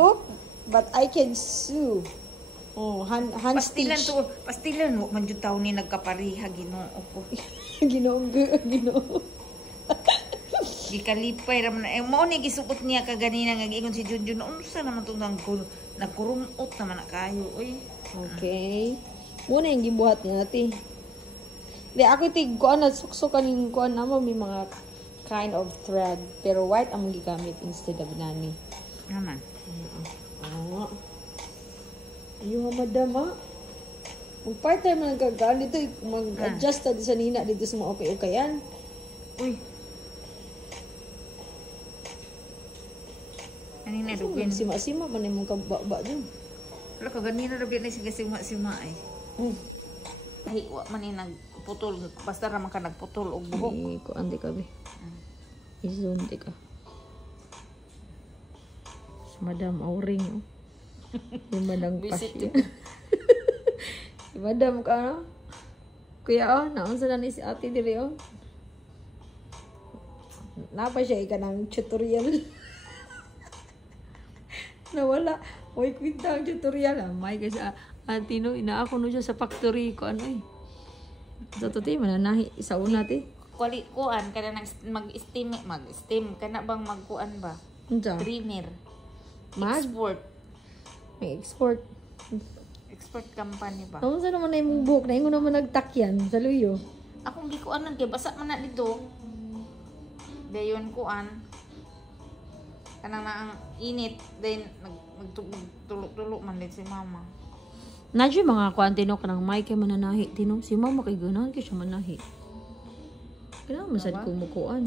cook, but I can sew. Oh, hand Pastilan stitch. to, pastilan mo man jud taw ni nagkapariha Ginoo ko. Ginoo. Gikalipay ra man mao ni gisuot niya kaganina nga giingon si Junjun unsa naman tong nagkurumot naman na kayo oy. Okay. Muna yung gibuhat niya natin. Di ako tig kuan na suksukan yung kuan naman may mga kind of thread pero white ang gigamit instead of nani. Naman. Oo. Yung madam ha. Kung part-time na nagkagaan dito, mag-adjust na sa nina dito sa mga okay-okayan. Uy. Kanina dugin. Sima-sima man yung mga kababa dyan. Wala ka ganina rabi na siya sima-sima ay. Ay, wa man ni nagputol. Basta raman ka nagputol og buhok. Ay, kuan di ka be. Izon di ka. Madam Auring. Oh. Yung madang pasya. Si madam ka no? Kuya oh, naunsa na ni si ate diri oh. Napa siya ika ng tutorial. Nawala. Uy, kwenta ang tutorial. May kasi ate no, inaako no siya sa factory ko ano eh. So, toti, mananahi. Isa una ti. Kuan kada nang mag-steam kana bang magkuan ba? Unsa? Trimmer. Export. May export. Export company ba? Naunsa naman na yung buhok na yung naman nagtakyan sa luyo. Akong gikuanan kay basa man na dito. Dayon kuan. Kanang na ang init then nagtulog-tulog man din si mama. Nadyo mga kuan tino kanang may kay mananahi tino. Si mama kay ganahan kay siya manahi. Kailangan masad kumukuan.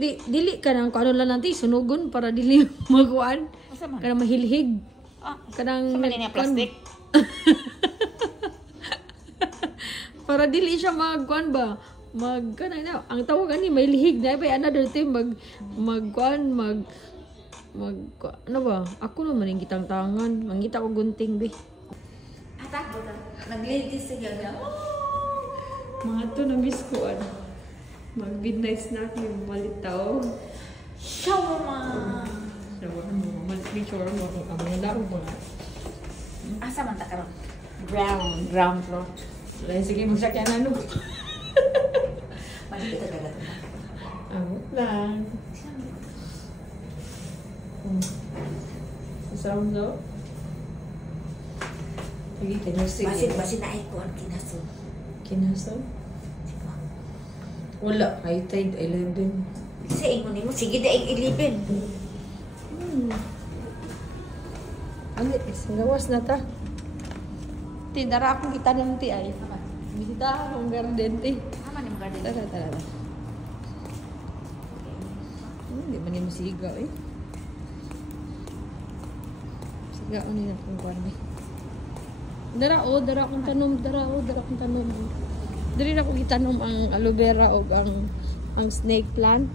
Dili ka nang ano lang natin, sunugon para dili makuan. Kanang mahilhig. Kanang sa manina plastic. Para dili siya magkuan ba? Kanang na. Ang tawag ani mahilhig na ba another time ano ba? Ako naman yung kitang tangan. Mangita ko gunting be. Atak ba? Naglilidis siya na. Mga to na miss ko ano. Mag-midnight snack yung malitaw. Shawarma! Shawarma. May shawarma kung mga laro mga. Asa man ta karon? Ground floor. Lain sige magsakyan ano. Mali kita dagat. Amot lang. Sound daw? Sige, kinasig. Basin na ay kuan kinasig. Kinasig? Wala, high tide 11. Sa ingon nimo sige daig 11. Ano, gawas na ta. Ti dara akong gitanong ti ay. Bisita akong garden ti. Tama ni garden. Tara. Hindi man ni musiga eh. Siga ni na kung kwarmi. Dara akong tanom. Dili na ko gitanom ang aloe vera o ang snake plant.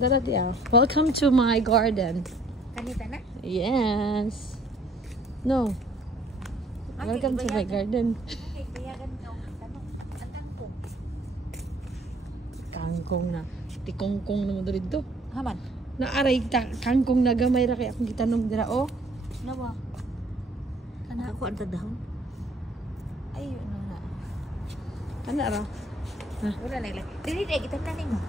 Dara dia. Welcome to my garden. Kanita na? Yes. No. Welcome to my garden. Okay, bayagan ka ang tanong. Ang tangkong. Kangkong na. Tikongkong naman dito. Haman. Naaray kangkong na gamay ra kay akong gitanom dira oh. Nawa. Kana ako ang tadahon. Ayun na. Ana ra. Wala na ilay. Dili na kita tanim mo.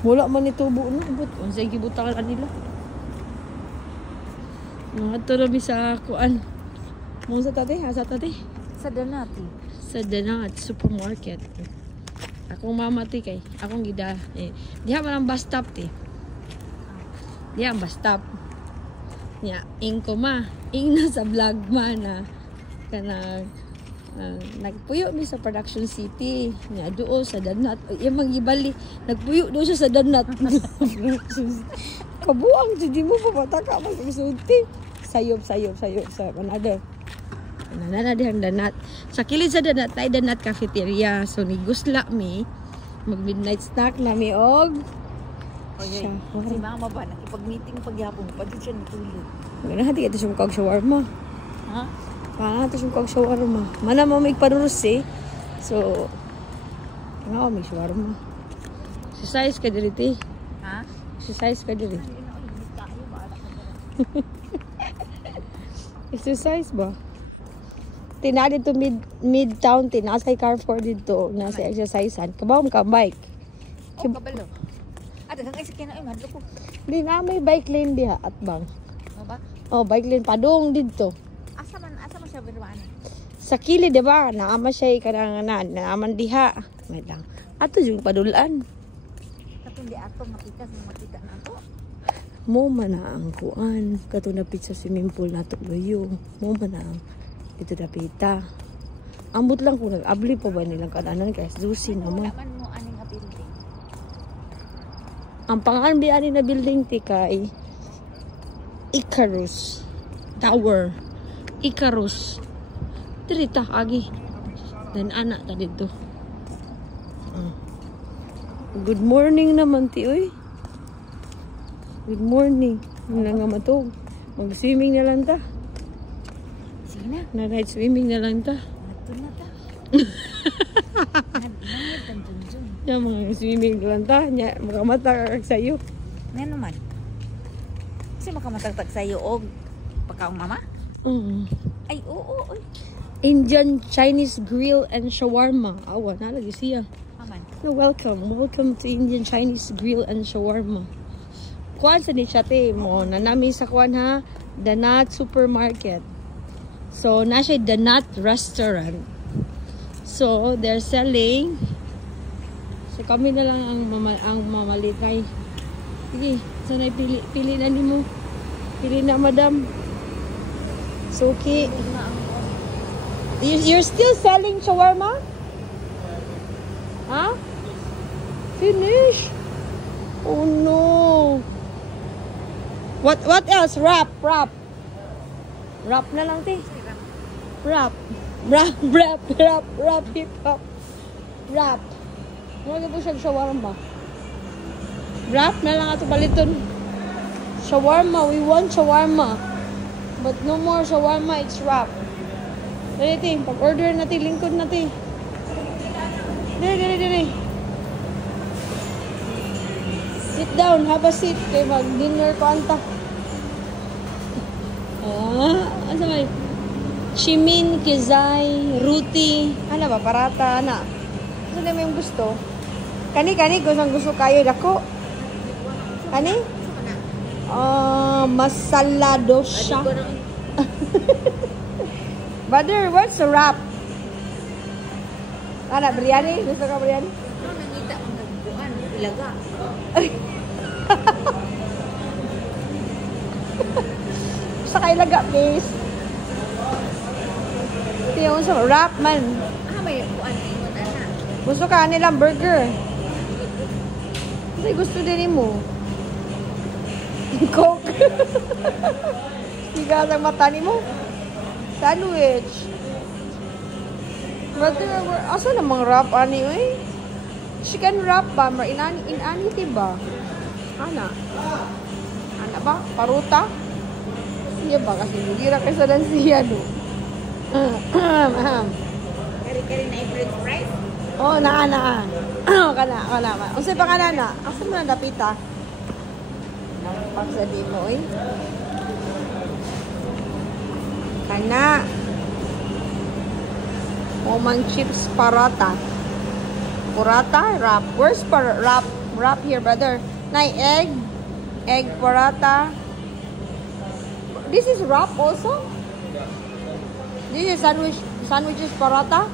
Wala man ni tubo no, but unsay gibutakan kanila. Mga turami sa kuan. Mo sa tate, asa tate? Sa Danati. Sa Danat supermarket. Akong mama ti kay, akong gida. Diha man ang bus stop ti. Diha ang bus stop. Nya, ingko ma, ing na sa vlog man na kanang nagpuyo mi sa Production City nya duo sa Danat yung magibali nagpuyo do siya sa Danat kabuang di mo pa pataka magsulti sayop sa another nana dihang Danat sa kilid sa Danat tay Danat cafeteria so ni gusla mi mag midnight snack na mi og si mama ba nakipag-meeting pagyapon pa di siya natulog wala hati ito siya kag shawarma ha. Tapos yung kag shawarma. Mana mo may parurus eh. So, nga may shawarma. Exercise ka diri, ti. Ha? Exercise ka diri. Exercise ba? Tina dito midtown, tinasay Carrefour dito. Nasa exercisean. Kabaw ka bike. Oh, kabalo. Ada kang isa kina madlo ko. Di na may bike lane diha at bang. Mo ba? Oh, bike lane padung dito. Asa man siya birmaan? Sa kilid, di ba? Naama siya kananganan. Naaman diha. May lang. Ato yung padulaan. Katong di ato makita na ato. Mo man na ang kuan. Kato na pizza swimming pool na to gayo. Mo man na ang ito na pita. Ambot lang kung nag-abli pa ba nilang kananan kaya susi naman. Wala man mo aning nga building. Ang pangalan ani na building ti kay Icarus Tower. Icarus. Dirita agi. Dan anak ta dito. Good morning naman ti oy. Good morning. Wala nga matog. Mag-swimming na lang ta. Sige na. Na night swimming na lang ta. Ato na ta. Nangit ang tunjun. Ya mga swimming na lang ta. Nya makamata kag sayo. Nga naman. Kasi makamatagtag sa'yo og pagkaong mama? Ay, oo. Oy. Indian Chinese grill and shawarma. Awa na lagi siya. Aman. No, welcome to Indian Chinese grill and shawarma. Kuan sa ni chate mo na nami sa kuan ha, Danat Supermarket. So na siya Danat Restaurant. So they're selling. So kami na lang ang mamalitay. Sige, sanay pili na nimo. Pili na madam. So okay. You're still selling shawarma? Huh? Finish? Oh no. What else? Wrap na lang, te. Wrap it up. Wrap. Ano po siya shawarma? Wrap na lang ato baliton. Shawarma, we want shawarma. But no more shawarma, it's wrap. Dali, te. Pag-order natin, lingkod natin. Dali. Sit down, have a seat. Kaya mag-dinner ko anta. Ano ba? Chimin, kizay, ruti. Ano ba? Parata, ana. Ano na yung gusto? Kani, gusto kayo. Dako. Kani? Masala dosha. Brother, what's the wrap? Ano, biryani? Gusto ka biryani? Ano nangita ang nagbuan? Ilaga. Sa kailaga, please. Ito yung sa wrap man. May buan na ingon ana. Gusto ka nilang burger. Kasi gusto din mo. Coke. Higa sa mata ni mo. Sandwich. Brother, asa namang wrap ani oy? Chicken wrap ba? Inani diba? Ana ba? Paruta? Siya ba? Kasi hindi ra kaysa lang siya, no? Kari-kari na french fries? Oh, naa. Kana. Unsay pa kana na? Asa man dapita? Nampak sa di mo, oy. Kana. Omang chips parata. Parata wrap. Where's wrap here, brother? Nay egg parata. This is wrap also? This is sandwiches parata?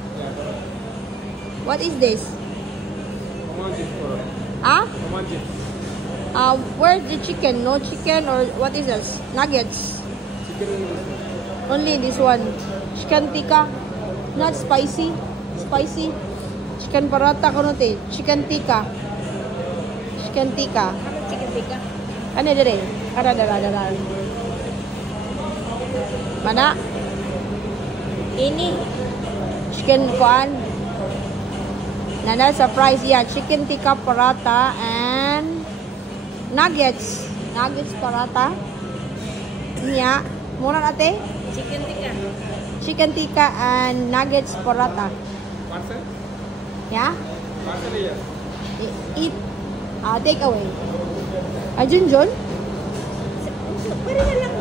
What is this? Huh? Where's the chicken? No chicken or what is this? Nuggets? Only this one. Chicken tikka. Not spicy. Chicken parata kunote. Chicken tikka. Chicken tikka. Ano dire? Ara. Mana? Ini chicken kuan. Nana surprise ya, chicken tikka parata and nuggets parata. Nya, muna ate? Chicken tikka and nuggets parata. Parcel? Yeah? Parcel, yes. Eat Take away. Junjun? Pareha lang.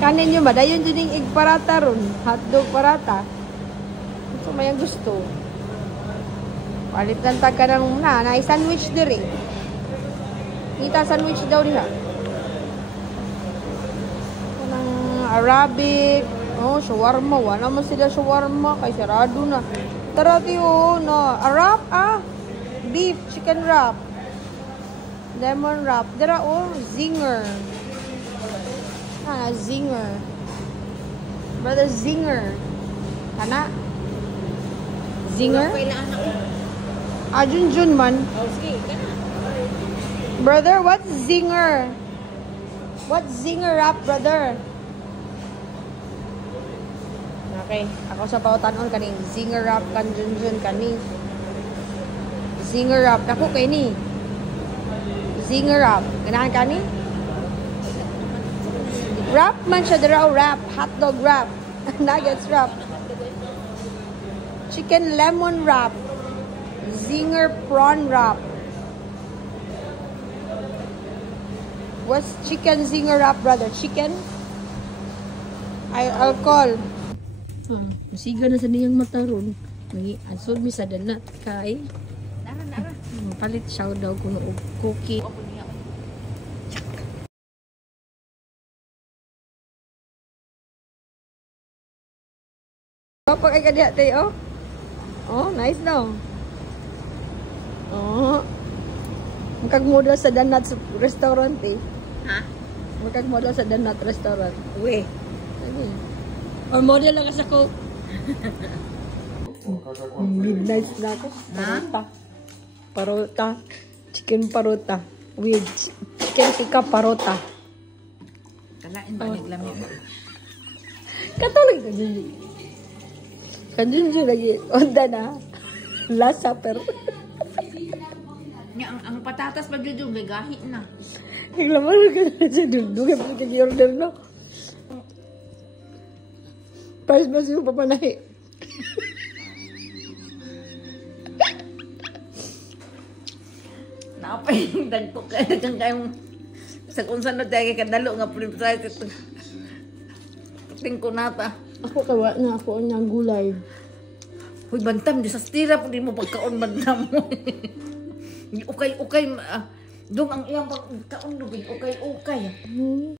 Kanin nyo ba? Dayon dyan yung egg parata ron. Hotdog parata. Ito may ang gusto. Palit lang tagka ng sandwich diri. Kita sandwich daw niya. Kanang Arabic. Oh, shawarma. Wala mo sila shawarma. Kay sarado na. Tara tiyo, no. Wrap, beef, chicken wrap. Lemon wrap. Dara, zinger. Zinger. Brother, zinger. Kana? Zinger? Junjun man. Oh, sige, kana. Brother, what's zinger? What's zinger wrap, brother? Okay, ako sa pautanon kaning zinger wrap kan Junjun kani. Zinger wrap ako kay ni. Zinger wrap. Ganahan kani? Wrap man siya dira, wrap, hotdog wrap, nuggets wrap. Chicken lemon wrap. Zinger prawn wrap. What's chicken zinger wrap, brother? Chicken? I'll call. Masiga na sa niyang mataron. May ansod mi sa danat kay. Nara. Palit siya daw kuno og cookie. Pag ay kadiya tayo, oh, nice daw. Oh. Magkagmodel sa Danat restaurant eh. Ha? Magkagmodel sa Danat restaurant. Uwe. Or model lang sa ko. Midnight snack. Parota. Parota. Chicken parota. Weird. Chicken tikka parota. Kalain ba naglamig? Katuloy ka dyan. Kanjun dyan lagi. Onda na. Last supper. Ang patatas pa dyan may gahi na. Naglaman ka na dyan. Dugay pa kag-order no. Paris ba siya papanahi? Napay yung dagpo ka. Dagang kayong sa kung saan na tayo kadalo nga pulipsay ito. Tingko nata. Ako kawa na ako ang gulay. Uy, bantam. Di sa stira po di mo pagkaon bantam mo. Ukay. Doon ang iyang pagkaon. Okay.